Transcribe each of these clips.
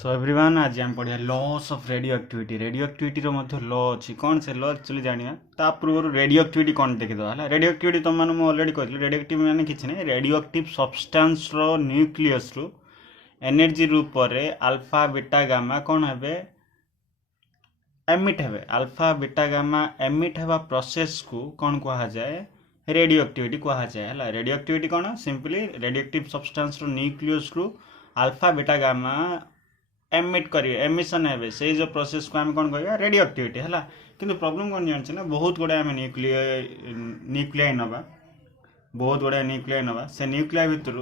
So everyone आज आम पढ़िया loss of radio activity law अच्छी कौन से लॉ एक्चुअली जाना ता पूर्व रेडियो एक्टिविटी कौन देखीदा है रेडियो एक्टिविटी तुम मैंने ऑलरेडी कहली रेडियो एक्टिव मैंने किसी नहीं रेडियो एक्टिव सब्सटेंस रो न्यूक्लियस रु एनर्जी रूप रे अल्फा बीटा गामा कौन है एमिट है अल्फा बीटा गामा एमिट है प्रोसेस को कौन कहा जाए रेडियो एक्टिविटी कहा जाए है रेडियो एक्टिविटी कौन सिंपली रेडियो एक्टिव सब्सटेंस रो न्यूक्लियस रु अल्फा बीटा गामा एमिट करिए एमिशन है से जो प्रोसेस को आम कौन कह रेडियो एक्टिविटी है किंतु प्रॉब्लम कौन जानी ना बहुत गुड़ा आम न्यूक्लियाई नवा बहुत गुड़ा न्यूक्लियाई नवा से न्यूक्लिया भितर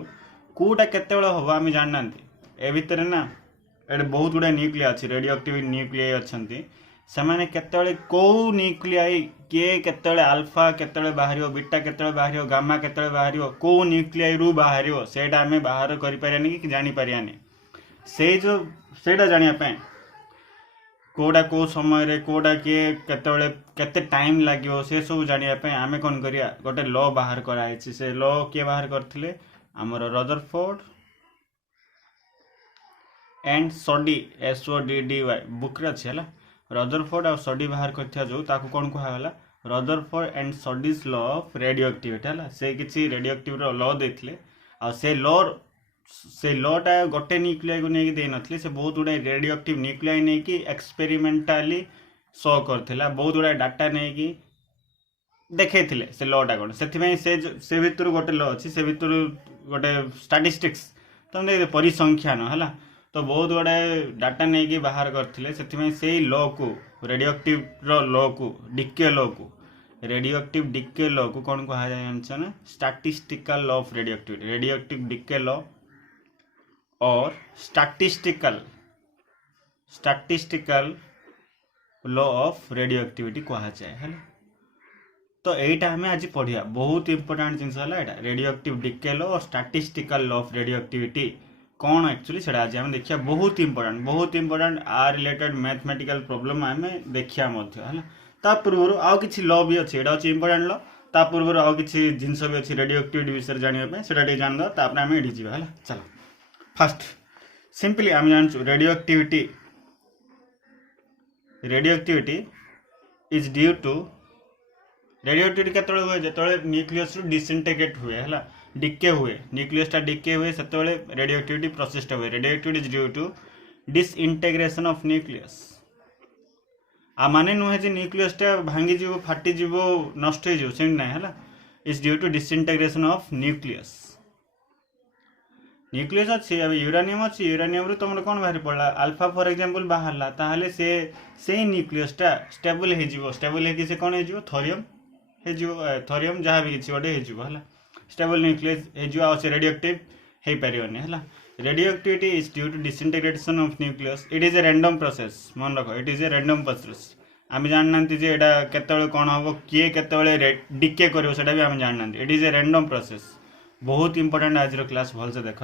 कौटा केत हम आम जानना ए भितर ना ये बहुत गुड़ा न्यूक्लिया अच्छी रेडियो एक्टिव न्यूक्लियाई अच्छा से केतले कौ न्यूक्लियाई किए केतले अल्फा केतले बाहर बीटा केतले बाहर गामा केतले बाहर कौ न्यूक्लियाई रु बाहर से आम बाहर करें कि जानीपारानी से जो सेटा जानापी कौटा कौ समय कौटा किए केते टाइम लगे से सब जानापी आम कौन करिया गोटे लॉ बाहर कराई से लॉ किए बाहर करथिले आमर रदरफोर्ड एंड सडी SODDY बुक रे अच्छी है रदरफोर्ड और सडी बाहर कर जो ताकू कौन कहला Rutherford and Soddy's law of radioactivity है से किसी रेडियो एक्टिविटी लॉ देते से लॉटा गोटे न्यूक्लियाई को नहीं दे नथले से बहुत गुड़ा रेडियो एक्टिव न्यूक्लियाई नहीं कि एक्सपेरिमेंटाली शो करथिला बहुत गुड़ा डाटा नहीं कि देखैथिले से लॉटा कोन से भितर गोटे लॉ अछि से भितर गोटे स्टैटिस्टिक्स तुम देख परिसंख्यान है तो बहुत गुड़ा डाटा नहीं कि बाहर करथिले से लॉ को रेडियो एक्टिव लॉ को डिके लॉ को रेडियो एक्टिव डिके लॉ को कौन कहा जाए ना statistical law of radioactive decay law और statistical law of radioactivity कहा जाए है तो यहीटा आम आज पढ़िया बहुत इंपोर्टेंट जिनस है रेडियो एक्टिव डिके लॉ और statistical law of radio activity कौन एक्चुअली से आज आम देखिए बहुत इंपोर्टेंट आ रिलेटेड मैथमेटिकल प्रॉब्लम आम देखिया है ता पूर्व आउ किसी लॉ भी अच्छे यहाँ अच्छे इंपोर्टेंट लॉ ता पूर्व आउ किसी जिनस भी अच्छी रेडियो एक्टिविटी विषय जानापी से जानदा आम ये जावा है चलो फर्स्ट सिंपली आम जान radioactivity is due to radioactivity केतले हुए जो न्यूक्लियस डिसइंटीग्रेट हुए है डिके हुए न्यूक्लियस डिके हुए से रेडियो एक्टिविटी प्रोसेस हुए radioactivity is due to disintegration of nucleus आ माने नुहे जे न्यूक्लियस भांगी जीव फाटी जीव नष्ट हो से ना है is due to disintegration of nucleus nucleus अच्छी यूरानियम अच्छी यूरानियम रू तुम कौन बाहर पड़ा अल्फा फॉर एग्जांपल बाहरला ताहले से न्यूक्लियस स्टेबल हो से कौन हो थोरियम थोरियम जहाँ भी किसी गोटे है स्टेबल न्यूक्लियस हो रेडियो एक्टिव हो पारे है radioactivity is due to disintegration of nucleus it is a random process मन रख it is a random process आम जानना यहाँ केतले कौन हम किए केतले डिके कर भी आम जानना it is a random process बहुत इंपोर्टेंट आज क्लास भल से देख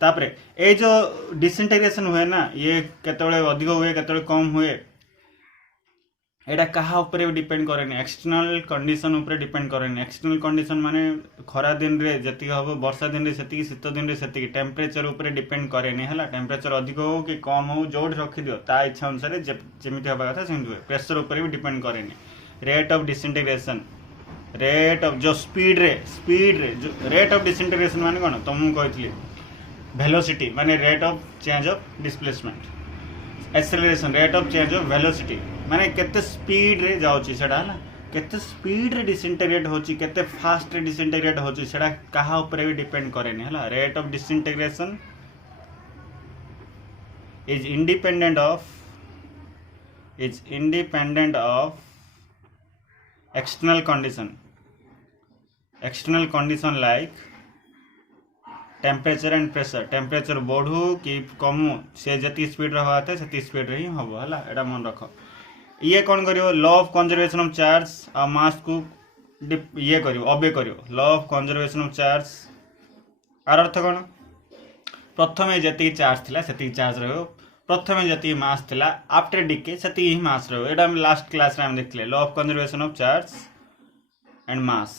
तापर ये जो डिसइंटीग्रेशन हुए ना ये केतले अधिक हुए केतले कम हुए एटा कहा ऊपर डिपेंड करेनि एक्सटर्नल कंडीशन ऊपर डिपेंड करेनि एक्सटर्नल कंडीशन माने खरा दिन रे जति हम वर्षा दिन रे सेति शीत दिन रे सेति टेम्परेचर ऊपर डिपेंड करेनि है टेम्परेचर अधिक हो कि कम हो जो रखी दियो ता इच्छा अनुसार जमी हवा कथा सेमती हुए प्रेशर ऊपर भी डिपेंड करेनि rate of disintegration rate of जो स्पीड रे जो रेट ऑफ डिसइंटीग्रेशन माने कौन तुमको कहती वेलोसिटी माने rate of change of displacement acceleration rate of change of velocity माने केते स्पीड रे जाउची सेडा हला केते स्पीड रे डिसइंटीग्रेट होची केते फास्ट रे डिसइंटीग्रेट होची सेडा कहा ऊपर भी डिपेंड करेनी हला rate of disintegration is independent of external condition like temperature and pressure temperature बढ़ू कि कमू से जी स्पीड रहा था से स्पीड ही हम है मन रख ये कौन कर law of conservation of charge आ मास को ये कर ओबे कर law of conservation of charge आर अर्थ कौन प्रथम जी चार्ज थिला से चार्ज रहो प्रथम जी मास थिला आफ्टर डिके से मास रहो एटा हम लास्ट क्लास रे हम देखले law of conservation of charge and mass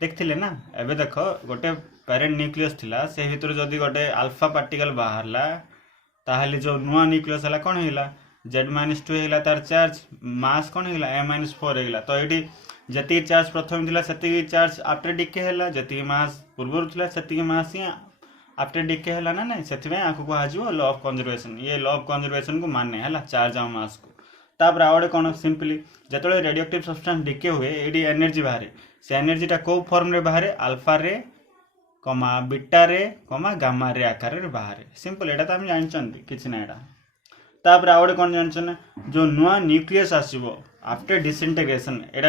देखथिले ना एबे देखो गोटे पेरेंट न्यूक्लियस थिला से भितर जदी गोटे अल्फा पार्टिकल बाहरला ताहले जो नुआ न्यूक्लियस है कौन है Z-2 है तार चार्ज मास कौन है A-4 है तो ये जी चार्ज प्रथम थिला सेति चार्ज आफ्टर डिके है जी मास पूर्व थिला सेति मास ही आफ्टर डिके है ना ना से आपको कह लॉ ऑफ कंजर्वेशन ये लॉ ऑफ कंजर्वेशन को माने है चार्ज आ मास को तापर आउे कौन सिंपली जो रेडियोएक्टिव सब्सटेंस डिके हुए ये एनर्जी बाहर से एनर्जीटा कौ फॉर्म रे बाहर अल्फा रे कमा बीटा रे कमा गामा रे आकार रे बाहर सिंपल एटा तो हम जानछन किछि ना एटा तापर आउे कौन जानछन जो नुआ न्यूक्लियस आसीबो आफ्टर डिसइंटीग्रेशन एटा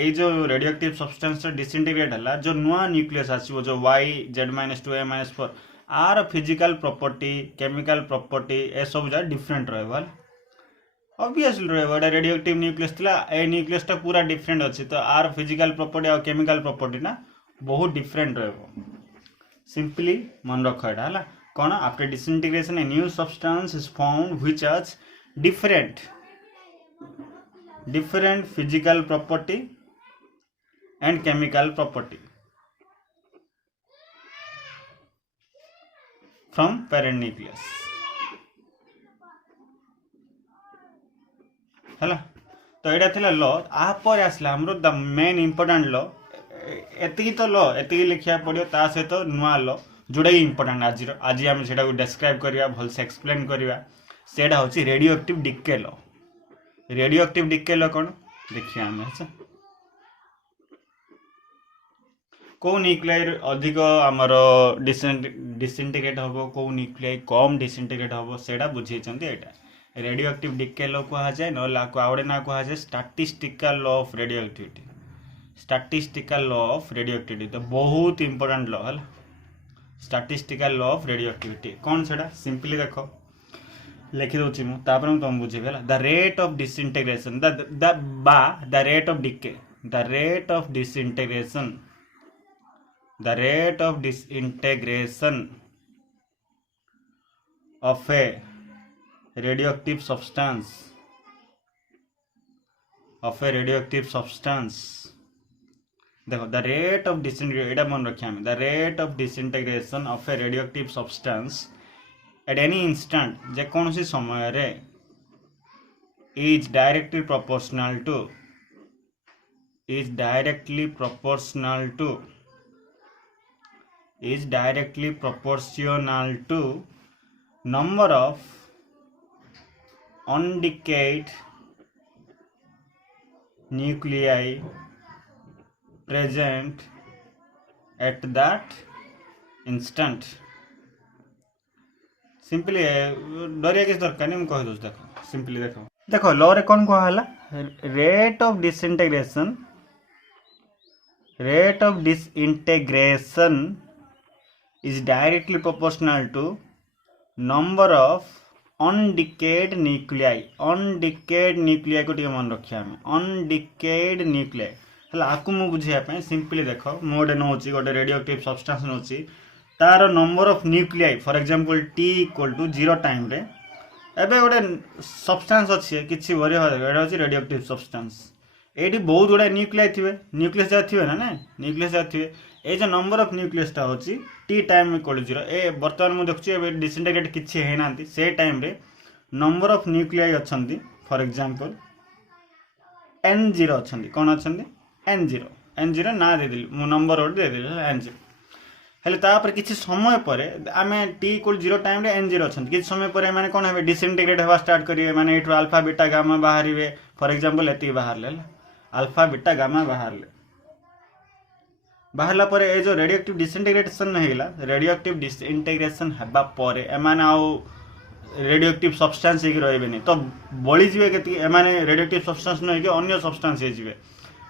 ए जो रेडियोएक्टिव सब्सटेंस डिसइंटीग्रेट हला जो नुआ न्यूक्लियस आसीबो जो Y Z-2 आर फिजिकल प्रॉपर्टी केमिकल प्रॉपर्टी ए सब जा डिफरेंट रहबा ऑब्वियसली रहबा एटा रेडियोएक्टिव न्यूक्लियस थिला ए न्यूक्लियसटा पूरा डिफरेंट अछि तो आर फिजिकल प्रॉपर्टी और केमिकल प्रॉपर्टी ना बहुत डिफरेंट रहबो सिंपली मन रख एटा हला कौन after disintegration a new substance is found which has different physical property and chemical property from parent nucleus है तो यहाँ थी लॉ आपर आसला हमरो द मेन इंपोर्टेंट लॉ एति तो लॉ एति लिखा पड़ो ता सहित नुआ लॉ जोड़ा इंपोर्टेंट आज आम से डिस्क्राइब करवा भल से एक्सप्लेन करवा से radioactive decay law radioactive decay law कौन देखिए आम कौ न्यूक्लियाई अधिक आमर डिसइंटीग्रेट हम कौ न्यूक्लियाई कम डिसइंटीग्रेट हम से बुझे रेडियोएक्टिव डिके लॉ कह जाए ना आउे ना कह जाए statistical law of radioactivity statistical law of radioactivity तो बहुत इंपोर्टेंट लॉ है स्टैटिस्टिकल लॉ ऑफ रेडियोएक्टिविटी कौन से सिंपली देख लिखि दूसरी मुझे तुम बुझेबी the rate of disintegration the rate of decay the rate of disintegration the rate of disintegration of a radioactive substance देखो द रेट ऑफ डिसइंटीग्रेशन मन रखिए the rate of disintegration of a radioactive substance at any instant जेकोसी समय रे is directly proportional to number of undecayed nuclei present at that instant simply डरिया किस दरकार नहीं कह दूस देखो सिंपली देखो लॉ रे कौन कहला rate of disintegration is directly proportional to number of undecayed nuclei को टिके मन रखिया हमें undecayed nuclei हला आकु मु बुझिया पे सिंपली देखो मोडे नोची गोटे रेडियोएक्टिव सब्सटेंस नोची तार number of nuclei for example t = 0 time रे एबे गोटे सब्सटेंस अछि किछि वरी एटा अछि रेडियोएक्टिव सब्सटेंस एटी बहुत गुडा न्यूक्लियाई थिबे न्यूक्लियस जा थिबे ना न्यूक्लियस जा थिबे ए जो नंबर ऑफ न्यूक्लियस टा होची टी टाइम इक्वल 0 ए वर्तमान मु देखछि एबे डिसइंटीग्रेट किछि हे नांती से टाइम रे नंबर ऑफ न्यूक्लियाई अछंती फॉर एग्जांपल n0 अछंती कोन अछंती n0 ना दे दिल मु नंबर ओड दे दिल n0 हेले तापर किछि समय परे आमे t = 0 टाइम रे n0 अछंती किछि समय परे माने कोन हेबे डिसइंटीग्रेट हेबा स्टार्ट करिवे माने एठो अल्फा बीटा गामा बाहरिवे फॉर एग्जांपल एती बाहरले अल्फा बीटा गामा बाहरला पर ए जो रेडियोएक्टिव डिसइंटीग्रेशन हेला रेडियोएक्टिव डिसइंटीग्रेशन हेबा पर एमाने आउ रेडियोएक्टिव सब्सटेंस हे रहबेनी तो बळी जिवे केति एमाने रेडियोएक्टिव सब्सटेंस न हे अन्य सब्सटेंस हे जिवे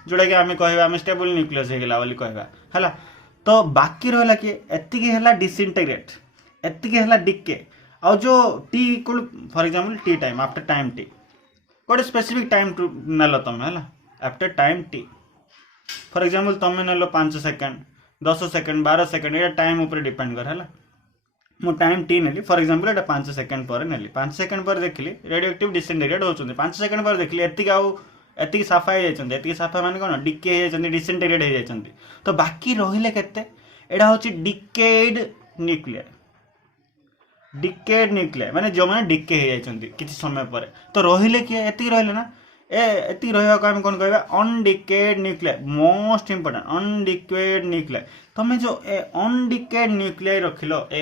जोडा कि आमे कहबा आमे स्टेबल न्यूक्लियस हे गेला बोली कहबा हला तो बाकी रहला कि एति के हेला डिसइंटीग्रेट एति के हेला डिके आ जो t = for example t time after time t कोड स्पेसिफिक टाइम टू नलो तमे हला after time t for example तमे नलो 5 सेकंड 10 सेकंड 12 सेकंड ये टाइम ऊपर डिपेंड कर हला मु टाइम t नेली फॉर एग्जांपल एटा 5 सेकंड पर नेली 5 सेकंड पर देखली रेडियोएक्टिव डिसइंटीग्रेट होचुंदी 5 सेकंड पर देखली एतिक साफा हे जायचंदी एतिक साफा माने कोन डिके हे जायचंदी डिसइंटीग्रेट हे जायचंदी तो बाकी रहिले केते एडा होची डिकेड न्यूक्लियर डिकेड न्यूक्लियाई माने जो माने डिके हो जाइछन्ती किछि समय पर तो रहिले किए एति रहले ना एति रहया को हम कोन कहबा अनडिकेड न्यूक्लियाई मोस्ट इंपोर्टेंट अनडिकेड न्यूक्लियाई तमे जो ए अनडिकेड न्यूक्लियाई रखिलो ए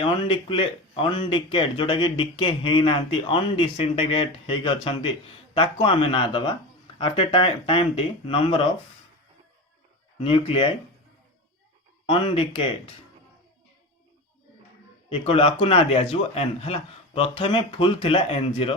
अनडिकेड जोटा कि डिके हेई नांती अनडिसइंटीग्रेट हेई के अछन्ती ताको आमे ना दबा after time t number of nuclei undecayed equal आकु ना दिया जो n हला प्रथमे फुल थिला n0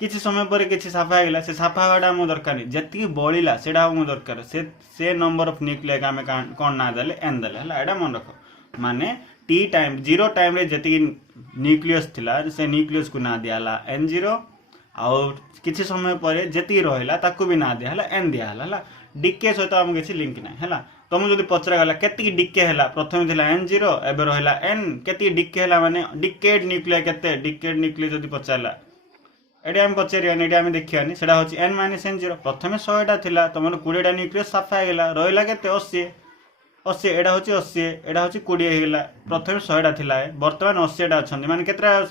किछि समय पर किछि साफा गेला से साफा हवाडा हम दरकार नहीं जति बळिला सेडा हम दरकार से नंबर ऑफ न्यूक्लियाई का हमें कोन ना देले n देले हला एडा मन रखो माने t टाइम 0 टाइम रे जति न्यूक्लियस थिला से न्यूक्लियस को ना दियाला n0 और किछि समय पर जति रहिला ताकू भी ना दिया हला n दिया हला डिके सहित हम किछि लिंक नाही हला तुम जदि पचरा गला केति डिके हला प्रथम थिला n0 एबे रहिला n केति डिके हला माने डिकेड न्यूक्लियाई केते डिकेड न्यूक्लियाई जदि पचारला एडे हम पचरियानी एडे हम देखियानी सेडा होची n - n0 प्रथमे 100 टा थिला तमन 20 टा न्यूक्लियस साफा गेला रहिला केते 80 80 एडा होची 80 एडा होची 20 हे गेला प्रथमे 100 टा थिला वर्तमान 80 टा अछंती माने केतरा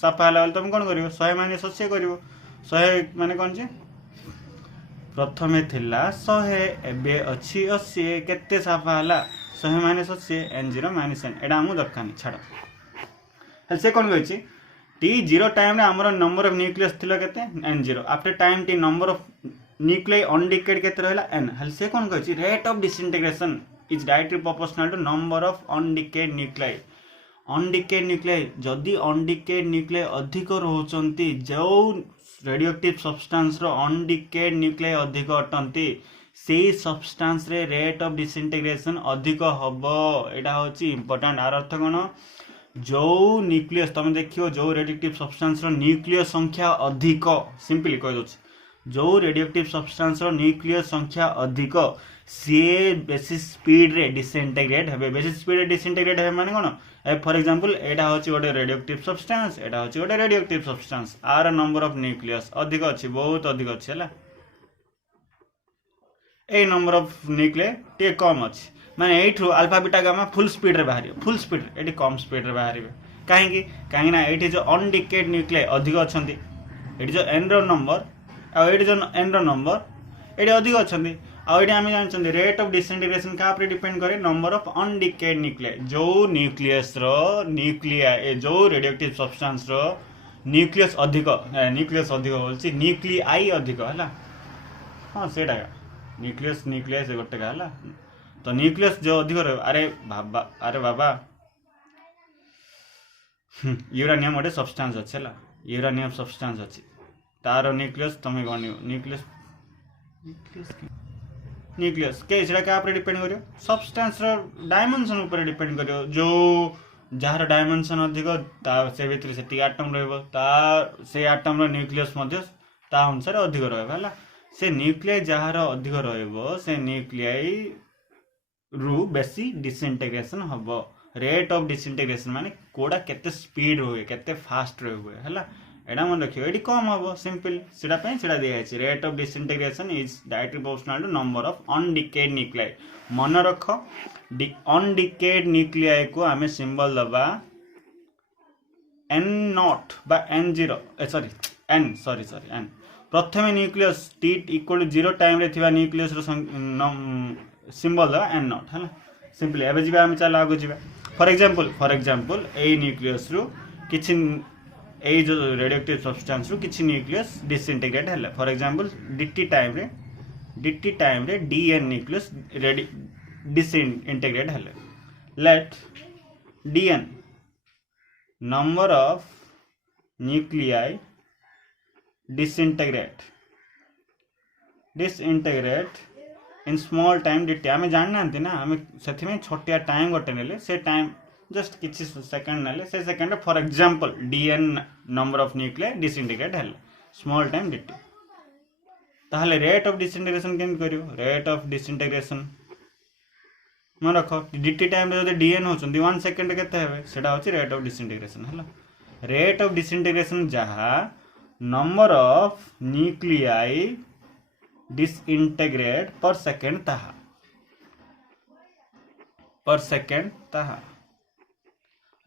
साफा हला तुम कोन करिवो 100 - 80 करिवो 100 माने कोन जे प्रथमे थिला 100 एबे अछि 80 केते साफा हला 100 - 80 n0 - n एडा हम दरकानी छाड़ हल से कोन कहछि t0 टाइम रे हमर नंबर ऑफ न्यूक्लियस थिला केते n0 after time t number of nuclei undecayed केते रहला n हल से कोन कहछि rate of disintegration is directly proportional to number of undecayed nuclei undecayed nuclei जदि अनडिकेड न्यूक्लियाई अधिक रहउचंती जो रेडियोएक्टिव सब्सटेंस रो अनडिकेड न्यूक्लियाई अधिक अटंती से सब्सटेंस रे रेट ऑफ डिसइंटीग्रेशन अधिक हबो एटा होची इंपोर्टेंट आर अर्थ कोन जो न्यूक्लियस तुम देखियो जो रेडियोएक्टिव सब्सटेंस रो न्यूक्लियस संख्या अधिक सिंपली कह दोछ जो रेडियोएक्टिव सब्सटेंस रो न्यूक्लियस संख्या अधिक सी बेसी स्पीड रे डिसइंटीग्रेट हेबे बेसी स्पीड रे डिसइंटीग्रेट हेबे माने कोन फॉर एग्जांपल एटा होची गोटे रेडियोएक्टिव सब्सटेंस एटा होची गोटे रेडियोएक्टिव सब्सटेंस आर नंबर ऑफ न्यूक्लियस अधिक अछि बहुत अधिक अछि हला ए नंबर ऑफ न्यूक्लियाई टे कम अछि माने एठु alpha beta gamma full speed रे बाहरियो फुल स्पीड एटी कम स्पीड रे बाहरिबे काहे ना एठी जो अनडिकेड न्यूक्लियाई अधिक अछंती एठी जो n रो नंबर आ एठी जो n रो नंबर एठी अधिक अछंती आ एठी हम जानछंती रेट ऑफ डिसइंटीग्रेशन का ऊपर डिपेंड करे नंबर ऑफ अनडिकेड न्यूक्लियाई जो न्यूक्लियस रो न्यूक्लियाई जो रेडियोएक्टिव सब्सटेंस रो न्यूक्लियस अधिक बोलछि न्यूक्लियाई अधिक हला हां सेटा न्यूक्लियस से गोटे का हला तो न्यूक्लियस जो अधिक रहे अरे बाबा यूरानियम गोटे सब्सटेंस अच्छे है यूरानियम सब्सटेंस अच्छी तार न्यूक्लियस तुम्हें गणियो न्यूक्लियस के सेटा का ऊपर डिपेंड करियो सब्सटेंस रो डायमेंशन ऊपर डिपेंड करियो जो जार डायमेंशन अधिक ता से भीतर सेति एटम रहबो ता से एटम रो न्यूक्लियस मध्ये ता अनुसार अधिक रहबो हला से न्यूक्लियाई जार अधिक रहबो से न्यूक्लियाई रु बेसी डिसइंटीग्रेशन हबो रेट ऑफ डिसइंटीग्रेशन माने कोडा केते स्पीड होए केते फास्ट होए हला एडा मन रखियो एडी कम हबो सिंपल सेडा पे सेडा दिया अछि rate of disintegration is directly proportional to number of undecayed nuclei मन रखो अनडिकेड न्यूक्लियाई को हमें सिंबल दबा n0 बा n0 सॉरी n प्रथमे न्यूक्लियस t इक्वल 0 टाइम रे थिबा न्यूक्लियस रो सिंबल दबा n0 हला सिंपली एबे जिबा हम चला आगो जिबा फॉर एग्जांपल ए न्यूक्लियस रो किछि ए जो रेडियोएक्टिव सब्सटेंस रो किछि न्यूक्लियस डिसइंटीग्रेट हला फॉर एग्जांपल dt टाइम रे dn न्यूक्लियस डिसइंटीग्रेट हला let dn number of nuclei disintegrate in small time dt हमें जानना ना हमें सेथि में छोटिया टाइम गोटे नेले से टाइम जस्ट किछि सेकंड नेले से second for example dn number of nuclei disintegrate हल स्मॉल टाइम dt ताहले रेट ऑफ डिसइंटीग्रेशन केन करियो रेट ऑफ डिसइंटीग्रेशन मन रखो dt टाइम रे जदि dn होचंदी 1 सेकंड केते हेबे सेटा होची रेट ऑफ डिसइंटीग्रेशन हला रेट ऑफ डिसइंटीग्रेशन जहा नंबर ऑफ न्यूक्लियाई डिसइंटीग्रेट पर सेकंड ताहा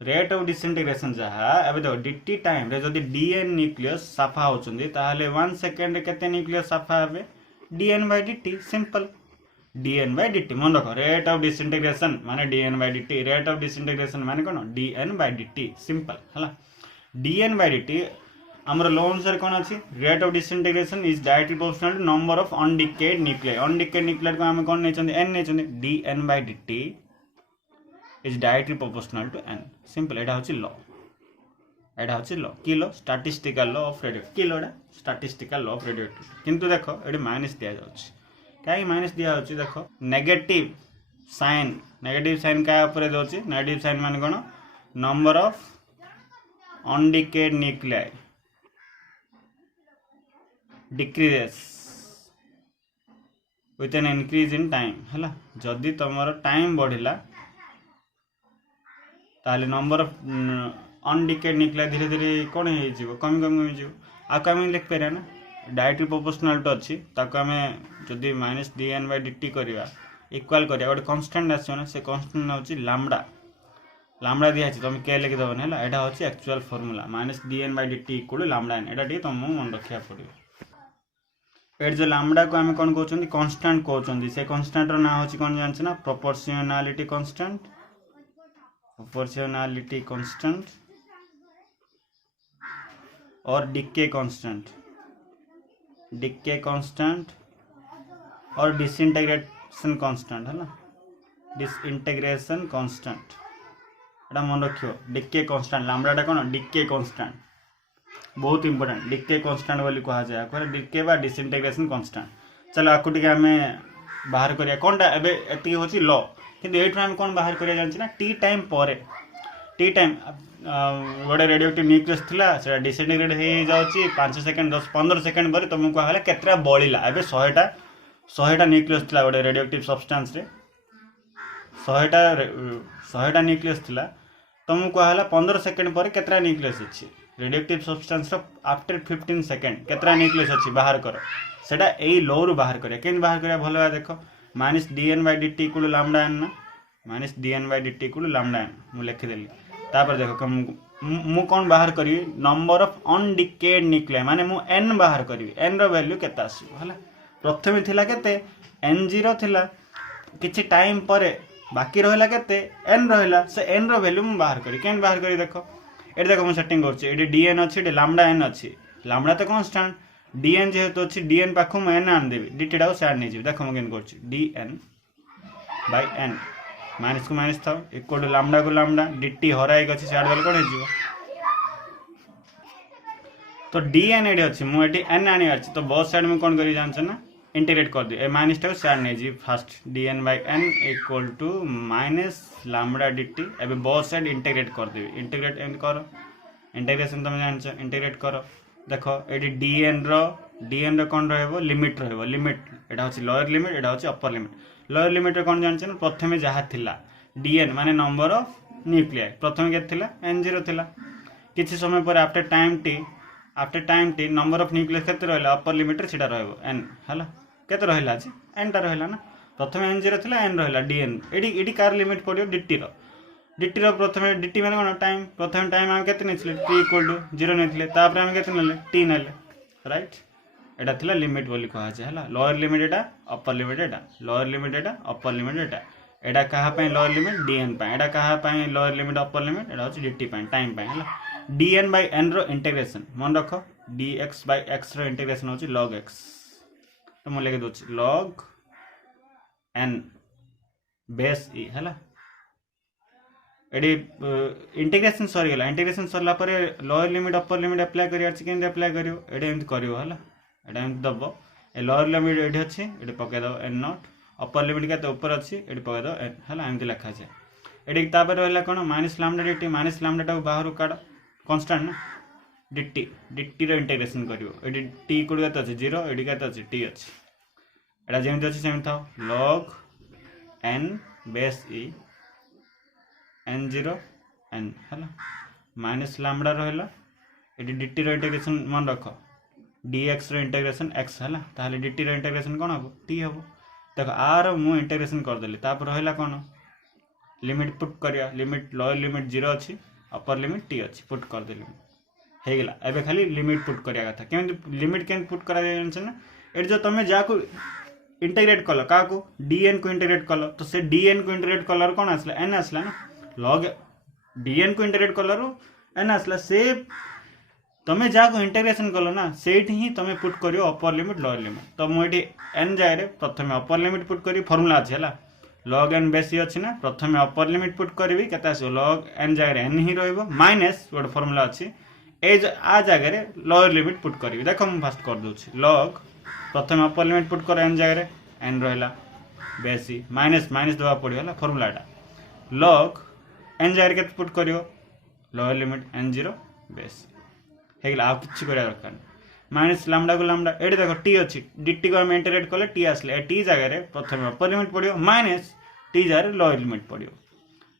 रेट ऑफ डिसइंटीग्रेशन जहाँ एबे देखो dt टाइम रे जदि dn न्यूक्लियस साफा होचुंदी ताहले 1 सेकंड रे केते न्यूक्लियस साफा हेबे dn by dt simple dn by dt मन रखो रेट ऑफ डिसइंटीग्रेशन माने dn by dt rate of disintegration माने कोन dn बाय dt सिंपल हला dn बाय dt हमर लॉ अनुसार कोन अछि rate of disintegration is directly proportional to number of undecayed nuclei को हम कोन नै चंदी n नै चंदी dn by dt is directly proportional to n simple एटा होची लॉ की law statistical law of radio की law statistical law of radio किंतु देखो एडी माइनस दिया जाउची काई माइनस दिया जाउची देखो नेगेटिव साइन का ऊपर दोची नेगेटिव साइन माने कोन number of undecayed nuclei decreases with an increase in time है जदि तुम टाइम बढ़ला ताले नंबर ऑफ अनडिकेड न्यूक्लियाई धीरे धीरे कौन हो कमी कमी आम लिख पारे ना डायरेक्टली प्रोपोर्शनल तो अच्छी आम जदि माइनस dn बाय dt करवा इक्वाल करवा गोटे कन्स्टांट आसो ना से कन्स्टांट हूँ लामड़ा दिखाई तुम के लिखिदेवन है यहाँ हूँ actual formula minus dn by dt equal lambda N यहाँ तुमको मन रखा पड़ो एट जो लामड़ा को आम कौन कहते कन्स्टांट कहते से कन्स्टांट ना हूँ कौन जानते ना प्रोपोर्शनालिटी कांस्टेंट और डिके कांस्टेंट और डिसइंटीग्रेशन कांस्टेंट है ना डिसइंटीग्रेशन कांस्टेंट एटा मन रखियो डिके कांस्टेंट लामड़ा कौन डिके कांस्टेंट बहुत इंपोर्टेंट डिके कांस्टेंट बोली कहा जाए कोन डिके बा डिसइंटीग्रेशन कांस्टेंट चलो आकु टिके हमें बाहर करिया कोनटा एबे एति होची लॉ किंतु एठु हम कोन बाहर करिया जानछि ना टी टाइम गोटे रेडियोएक्टिव न्यूक्लियस थिला से डिसइंटीग्रेट हे जाउची 5 सेकंड 10 15 सेकंड पर तुमको कहला केतरा बळिला एबे 100टा न्यूक्लियस थिला गोटे रेडियोएक्टिव सब्सटेंस रे 100टा न्यूक्लियस थिला तुमको कहला 15 सेकंड पर केतरा न्यूक्लियस अछि रेडियोएक्टिव सब्सटेंस आफ्टर 15 सेकंड केतरा न्यूक्लियस अछि बाहर करो सेटा एई लॉ रु बाहर करिया केन बाहर करिया भलो बा देखो minus dn by dt equal lambda n ना minus dn by dt equal lambda n मु लिखि देली तापर देखो मु कौन बाहर करी नंबर ऑफ अनडिकेड न्यूक्लियाई माने मु n बाहर करी n रो वैल्यू केता आसीबो हला प्रथमे थिला केते n0 थिला किछि टाइम परे बाकी रहला केते n रहला से n रो वैल्यू मु बाहर करी केन बाहर करी देखो एट देखो मु सेटिंग करछि एडी dn अछि एडी लैम्डा n अछि लैम्डा तो कांस्टेंट dn जेहेतु अछि dn पाखु म n आन देबी dt डाउ साइड नै जेबी देखो मु केन करछि dn बाय n माइनस को माइनस था इक्वल टू लैम्डा को लैम्डा dt हराई गछि साइड वाला कोन हेजिवो तो dn एडी अछि मु एटी n आनी अछि तो बोथ साइड में कोन करी जानछ ना इंटीग्रेट कर दे ए माइनस टा साइड नै जी first dn by n equal to minus lambda dt एबे बोथ साइड इंटीग्रेट कर देबी इंटीग्रेट एंड करो इंटीग्रेशन तुम जानछ इंटीग्रेट करो देखो एडी dn रो कोन रहबो लिमिट एटा होची लोअर लिमिट एटा होची अपर लिमिट लोअर लिमिट रे कोन जानछ ना प्रथमे जहा थिला dn माने नंबर ऑफ न्यूक्लियाई प्रथमे के थिला n0 थिला किछि समय पर after time t number of nucleus केते रहला अपर लिमिट रे सेटा रहबो n हला केते रहला अछि n टा रहला ना प्रथमे n0 थिला n रहला dn एडी कार लिमिट पडियो dt रो प्रथमे dt माने कोन टाइम प्रथमे टाइम हम केते नेछले t इक्वल टू 0 नेछले तापर हम केते नेले t नेले राइट एटा थिला लिमिट बोली कहा छै हला लोअर लिमिट एटा अपर लिमिट एटा लोअर लिमिट एटा अपर लिमिट एटा कहा पय लोअर लिमिट dn पय एटा कहा पय लोअर लिमिट अपर लिमिट एटा होछि dt पय टाइम पय हला dn by n row integration मन रखो dx बाय x रो इंटीग्रेशन होछि log x तो म लेके दोछि log n बेस e हला एडी इंटीग्रेशन सरी गेला इंटीग्रेशन सरला परे lower limit upper limit apply करिया अछि केन अप्लाई करियो एडी एंत करियो हला एटा एंत दबो ए लोअर लिमिट एडी अछि एडी पके दो n नॉट अपर लिमिट केते ऊपर अछि एडी पके दो n हला एंत लिखा छै एडी तापर रहला कोन माइनस लैम्डा टा बाहर काढ कांस्टेंट ना dt रो इंटीग्रेशन करियो एडी t इक्वल केते अछि 0 एडी केते अछि t अछि एटा जेमति अछि सेम था log n base e n0 n हला माइनस लैम्डा रहला एडी dt रो इंटीग्रेशन मन रखो dx रो इंटीग्रेशन x हला ताले dt रो इंटीग्रेशन कोन हबो t हबो देखो आर मु इंटीग्रेशन कर देली तापर रहला कोन लिमिट पुट करिया लिमिट लोअर लिमिट 0 अछि अपर लिमिट टी अच्छी पुट कर देली हेगला एबे खाली लिमिट पुट करिया कथा केमि लिमिट केन पुट करा जाय ना एट जो तमे जाको इंटीग्रेट कल का को dn को इंटीग्रेट कल तो से dn को इंटीग्रेट कलर कौन आसला n आसला ना log dn को इंटीग्रेट कलर n आसला से तमे जाको इंटीग्रेशन कल ना सेठी ही तमे पुट करियो अपर लिमिट लोअर लिमिट तो मोठी n जाय रे प्रथमे अपर लिमिट पुट करी फार्मूला अछि हला log n बेसी अछि ना प्रथमे अपर लिमिट पुट करबी केता आसो log n जाय रे n ही रहइबो माइनस गोटे फार्मूला अछि ए आ जगह रे लोअर लिमिट पुट करबी देखो हम फास्ट कर दोछि log प्रथम अपर लिमिट पुट कर n जगह n रहा बेसी माइनस माइनस देवा पड़ेगा फर्मूलाटा log n जगह के पुट करियो लोअर लिमिट n0 बेसी हेगला आ किछि करिया दरकार माइनस लैम्डा को लैम्डा एडी देखो t अछि dt को हम इंटीग्रेट करले t आसले t जगह रे प्रथम अपर लिमिट पड़ियो माइनस t जगह लोअर लिमिट पड़ियो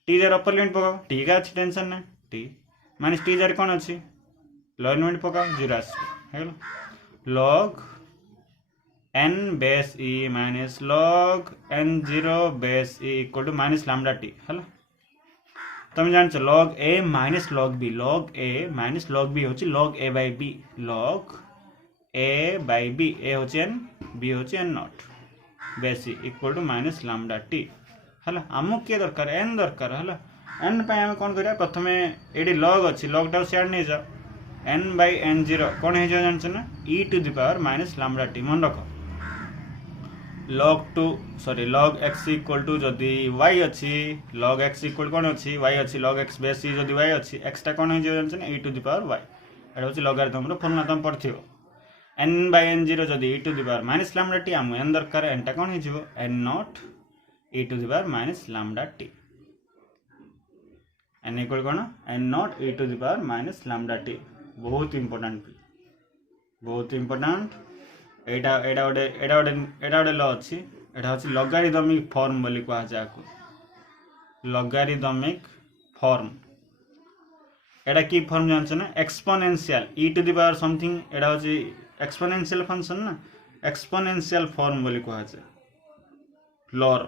t जगह अपर लिमिट पकाओ t का अछि टेंशन नै t माइनस t जगह कोन अछि लोअर लिमिट पकाओ 0 आसबो हेगला log n base e minus log n0 base e equal to minus lambda t हला तुम जान छ log a minus log b होची log a by b log a by b a होची n b होची n not base e equal to minus lambda t हला हमु के दरकार n दरकार हला n पय हम कोन करिया प्रथमे एडी log अछि log टा सेड नै जा n by n0 कोन हे जान छ ना e to the power minus lambda t मन रखो log x equal to जदि y अच्छी log x equal कौन अच्छी y अच्छी log x बेस जदि y अच्छी x टा कौन हो e to the power y एटा होची लॉगरिथम रो फॉर्मूला तुम पढ़थियो n by n0 जदि e to the power minus lambda t हम n दरकार n टा कौन हो जिवो n not e to the power minus lambda t n equal कौन n not e to the power minus lambda t बहुत important एटा गोटे ल अच्छी एटा होची लॉगरिथमिक फॉर्म बोली कहा जाको लॉगरिथमिक फॉर्म एटा की फॉर्म जानछ ना exponential e to the power something एटा होची एक्सपोनेंशियल फंक्शन ना एक्सपोनेंशियल फॉर्म बोली कहा जाय लॉर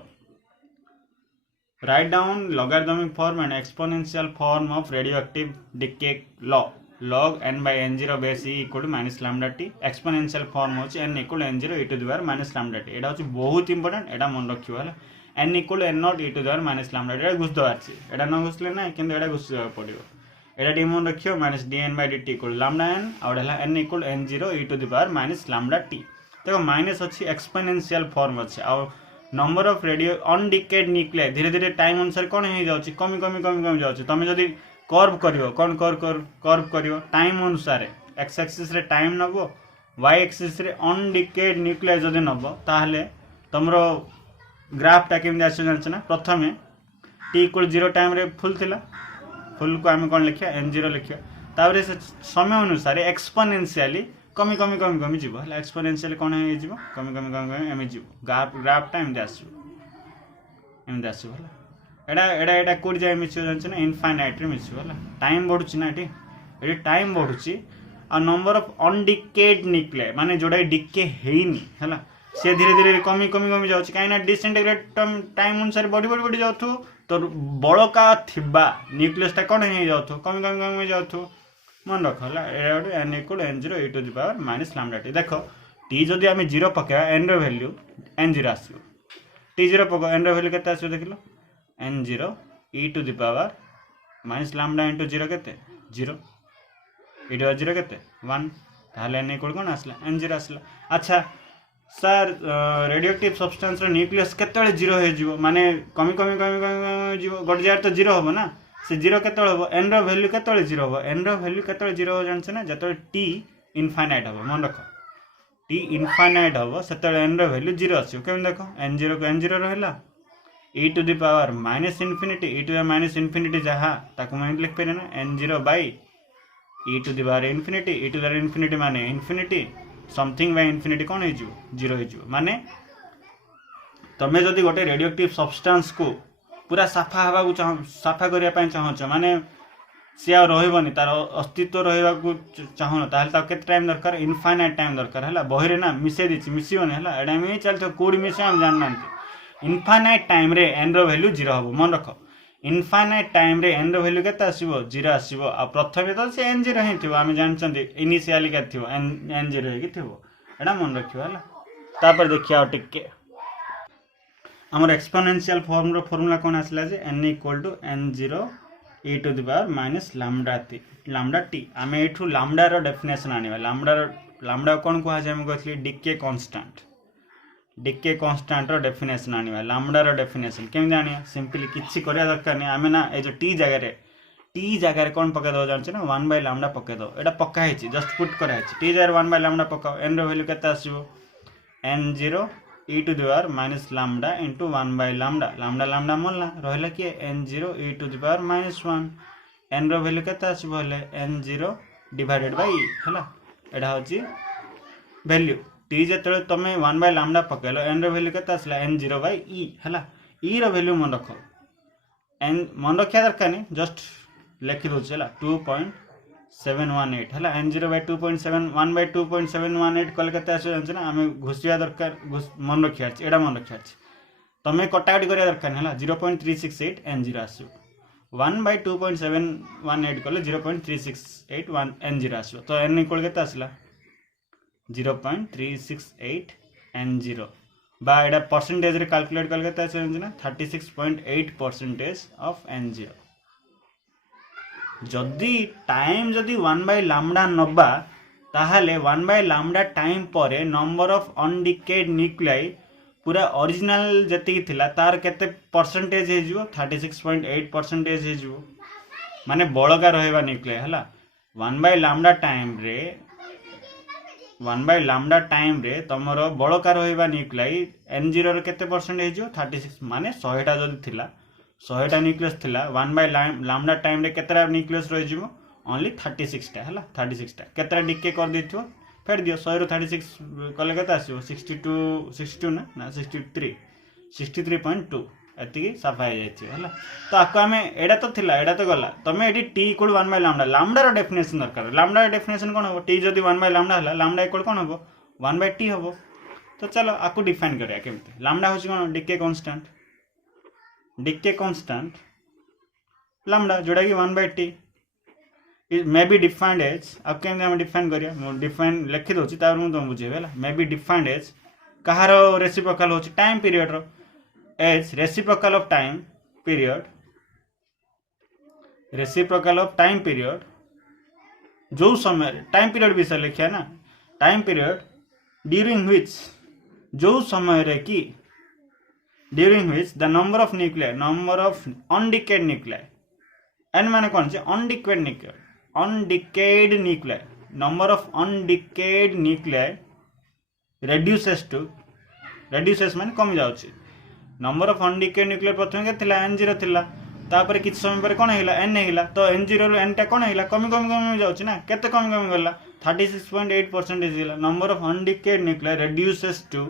write down logarithmic form and exponential form of radioactive decay law log n by n0 base e equal to minus lambda t exponential form होची n equal to n0 e to the power minus lambda t एटा होची बहुत important एटा मन रखियो हला n equal to n naught e to the power minus lambda t एटा घुस दवा अछि एटा न घुसले ना किंतु एटा घुस पड़ियो एटा टी मन रखियो minus dn by dt equal to lambda n और हला n equal to n0 e to the power minus lambda t देखो माइनस अछि एक्सपोनेंशियल फॉर्म अछि और नंबर ऑफ रेडियो अनडिकेड न्यूक्लियाई धीरे धीरे टाइम अनुसार कोन हे जाउछि कमी जाउछि तमे जदी कर्व करियो कोन कर्व करियो टाइम अनुसार x एक्सिस रे टाइम नबो y एक्सिस रे अनडिकेड न्यूक्लियाई जदी नबो ताहले तमरो ग्राफ टा केम आछो जानछ ना प्रथमे t = 0 टाइम रे फुल थिला फुल को हम कोन लिखिया n0 लिखिया ताबरे से समय अनुसार एक्सपोनेंशियली कमी जीवो हला एक्सपोनेंशियली कोन हे जीवो कमी एमे जीवो ग्राफ टाइम दासु हला एडा कोड जाय मिछु जानछ ना इनफाइनाइट रे मिछु हला टाइम बढ़ुची ना एटी टाइम बढ़ुची आ नंबर ऑफ अनडिकेड न्यूक्लियाई माने जोडा डिके हेइनी हला से धीरे धीरे कमी जाउची काइना डिसइंटीग्रेट टाइम अनुसार बड़ी जाउथु तो बळका थिबा न्यूक्लियस टा कोन हे जाउथु कमी जाउथु मन रख हला एडा n = n0 e to the power minus lambda t देखो t जदी हम 0 पकेवा n रो वैल्यू n0 आसीबो t 0 पको n रो वैल्यू केते आसीबो देखिलो n0 e to the power minus lambda into 0 केते 0 e to 0 केते 1 ताले n = कोन आसला n0 आसला अच्छा सर रेडियोएक्टिव सब्सटेंस रो न्यूक्लियस केतेले 0 हे जीवो माने कमी जीवो गड जार तो 0 होबो ना से 0 केतेले होबो n रो वैल्यू केतेले 0 होबो n रो वैल्यू केतेले 0 हो जानछ ना जतले t इनफाइनाइट होबो मन रखो t इनफाइनाइट होबो सेतेले n रो वैल्यू 0 आछो केम देखो n0 को n0 रहला e to the power minus infinity e to the minus infinity जहा ताको मैं लिख पे ना n0 by e to the power infinity e to the infinity माने infinity something by infinity कोन हे जो 0 हे जो माने तमे जदी गोटे रेडियोएक्टिव सब्सटेंस को पूरा साफा हवा को साफा करिया पय चाहछ माने सिया रहइबनी तार अस्तित्व रहइबा को चाहनो ताहले ता केते टाइम दरकार इनफाइनाइट टाइम दरकार हला बहिरे ना मिसे दिछि मिसियोने हला एडा में चलतो कोड मिसे हम जाननांती इनफाइनाइट टाइम रे n रो वैल्यू 0 हबो मन रखो इनफाइनाइट टाइम रे एन रो वैल्यू केते आसीबो 0 आसीबो आ प्रथमे तो से एन 0 ही थिबो आमे जानचंदी इनिशियली के थिबो एन 0 हे कि थिबो एडा मन रखियो हला तापर देखिया टिके हमर एक्सपोनेंशियल फॉर्म रो फार्मूला कोन आसला जे n equal to n0 e to the power minus lambda t आमे एठू लैम्डा रो डेफिनेशन आनिबा लैम्डा कोन को आजे हम कहथली डिके कांस्टेंट रो डेफिनेशन आनिबा लैम्डा रो डेफिनेशन केम जानिया सिंपली किछि करिया दरकार नै आमे ना ए जो t जगह रे कोन पके दो जानछ ना 1 बाय लैम्डा पके दो एटा पक्का हेछि जस्ट पुट करा हेछि t जगह 1 बाय लैम्डा पकाओ n रो वैल्यू केते आसीबो n0 e to the power minus lambda into 1 by lambda मोलना रहला कि n0 e to the power minus 1 n रो वैल्यू केते आसीबो हले n0 डिवाइडेड बाय e हला एडा होची वैल्यू t जेतले तमे 1 बाय लैम्डा पकेलो n रो वैल्यू केते आसला n0 बाय e हला e रो वैल्यू मन रखो n मन रखिया दरकार नै जस्ट लिखि दो चला 2.718 हला n0 बाय 2.71 बाय 2.718 कल केते आसो जानछ ना हमें घुसिया दरकार मन रखिया छ एडा मन रखिया छ तमे कटाकटी करिया दरकार हला 0.368 n0 आसो 1 बाय 2.718 कले 0.368 n0 आसो तो n इक्वल केते आसला 0.368 n0 बा एडा परसेंटेज रे कैलकुलेट कल केते आसो जानछ ना 36.8% ऑफ n0 जदि टाइम जदि 1 बाय लैम्डा नबा ताहाले 1 बाय लैम्डा टाइम परे नंबर ऑफ अनडिकेड न्यूक्लियाई पूरा ओरिजिनल जति थिला तार केते परसेंटेज हे जिवो 36.8% हे जिवो माने बळका रहबा न्यूक्लियाई हला 1 बाय लैम्डा टाइम रे तमरो बळका रहबा न्यूक्लियाई n0 रे केते परसेंट हे जिवो 36 माने 100 टा जदि थिला 100 टा न्यूक्लियस थिला 1 बाय लैम्डा टाइम रे केतरा न्यूक्लियस रहि जिवो ओनली 36 टा हला 36 टा केतरा डिके कर दिथियो फेर दियो 100 रो 36 कले केते आसीबो 62 ना 63.2 एति सफा हे जायछि हला तो आको हमें एडा तो थिला एडा तो गला तमे एडी t इक्वल 1 बाय लैम्डा रो डेफिनेशन दरकार लैम्डा रो डेफिनेशन कोन हो t जदी 1 बाय लैम्डा हला लैम्डा इक्वल कोन हो 1 बाय t हो तो चलो आको डिफाइन करिया केमते लैम्डा होछि कोन डिके कांस्टेंट लैम्डा जोड़ा कि 1 by t is may be defined as अब केम हम डिफाइन करिया मो डिफाइन लिखि दोछि तार मु तुम बुझेबे हला मे बी डिफाइंड एज कहार रेसिप्रोकल होछि टाइम पीरियड रो as reciprocal of time period जो समय टाइम पीरियड विषय लिखिया ना टाइम पीरियड ड्यूरिंग व्हिच जो समय रे की during which the number of undecayed nuclei n माने कोन छै undecayed nuclei number of undecayed nuclei reduces माने कम जाउ छै number of undecayed nuclei प्रथम के थिला n0 थिला तापर किछ समय पर कोन हेला n हेला तो n0 रो n टा कोन हेला कमी जाउ छै ना केते कमी गला 36.8% हेला number of undecayed nuclei reduces to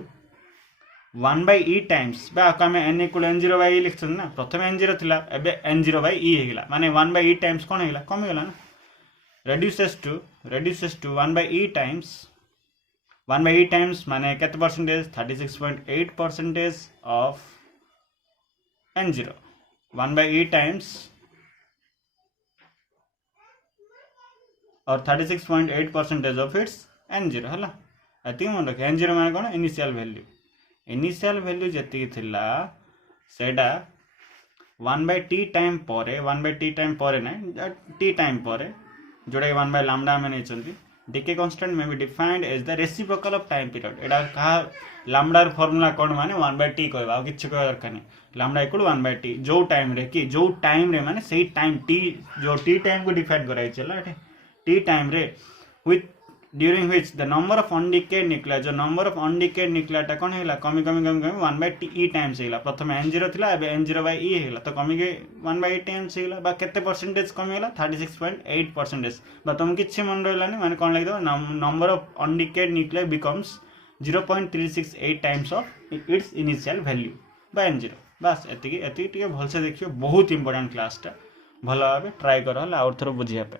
1 by e times बा आमे n equal n0 by e लिखछन ना प्रथम n0 थिला एबे n0 by e हेला माने 1 by e टाइम्स कोन हेला कम गेला ना reduces to 1 by e times माने केते percentage 36.8% of n0 1 by e times और 36.8% ऑफ इट्स n0 हला अति मन रख n0 माने कोन इनिशियल वैल्यू जति थिला सेडा 1 बाय t टाइम परे ना t टाइम परे जोड़ा 1 बाय लैम्डा में नै चंती decay constant may be defined as the reciprocal of time period एडा का लैम्डा र फार्मूला कोन माने 1 बाय t कहबा किछ कह दरकार नै लैम्डा इक्वल 1 बाय t जो टाइम रे माने सही टाइम t जो t टाइम को डिफाइन कराई चला t टाइम रे with during which the number of undecayed nuclei जो number of undecayed nuclei टा कोन हेला कमी 1 by t e टाइम्स हेला प्रथम n0 थिला एबे n0 by e हेला तो कमी के 1 by e टाइम्स हेला बा केते परसेंटेज कमी हेला 36.8% बा तुम किछि मन रहलानी माने कोन लागि दो number of undecayed nuclei becomes 0.368 times of its initial value by n0 बस एति टिके भल से देखियो बहुत इंपोर्टेंट क्लास टा भलो भाबे ट्राई करो हला और थरो बुझिया पे।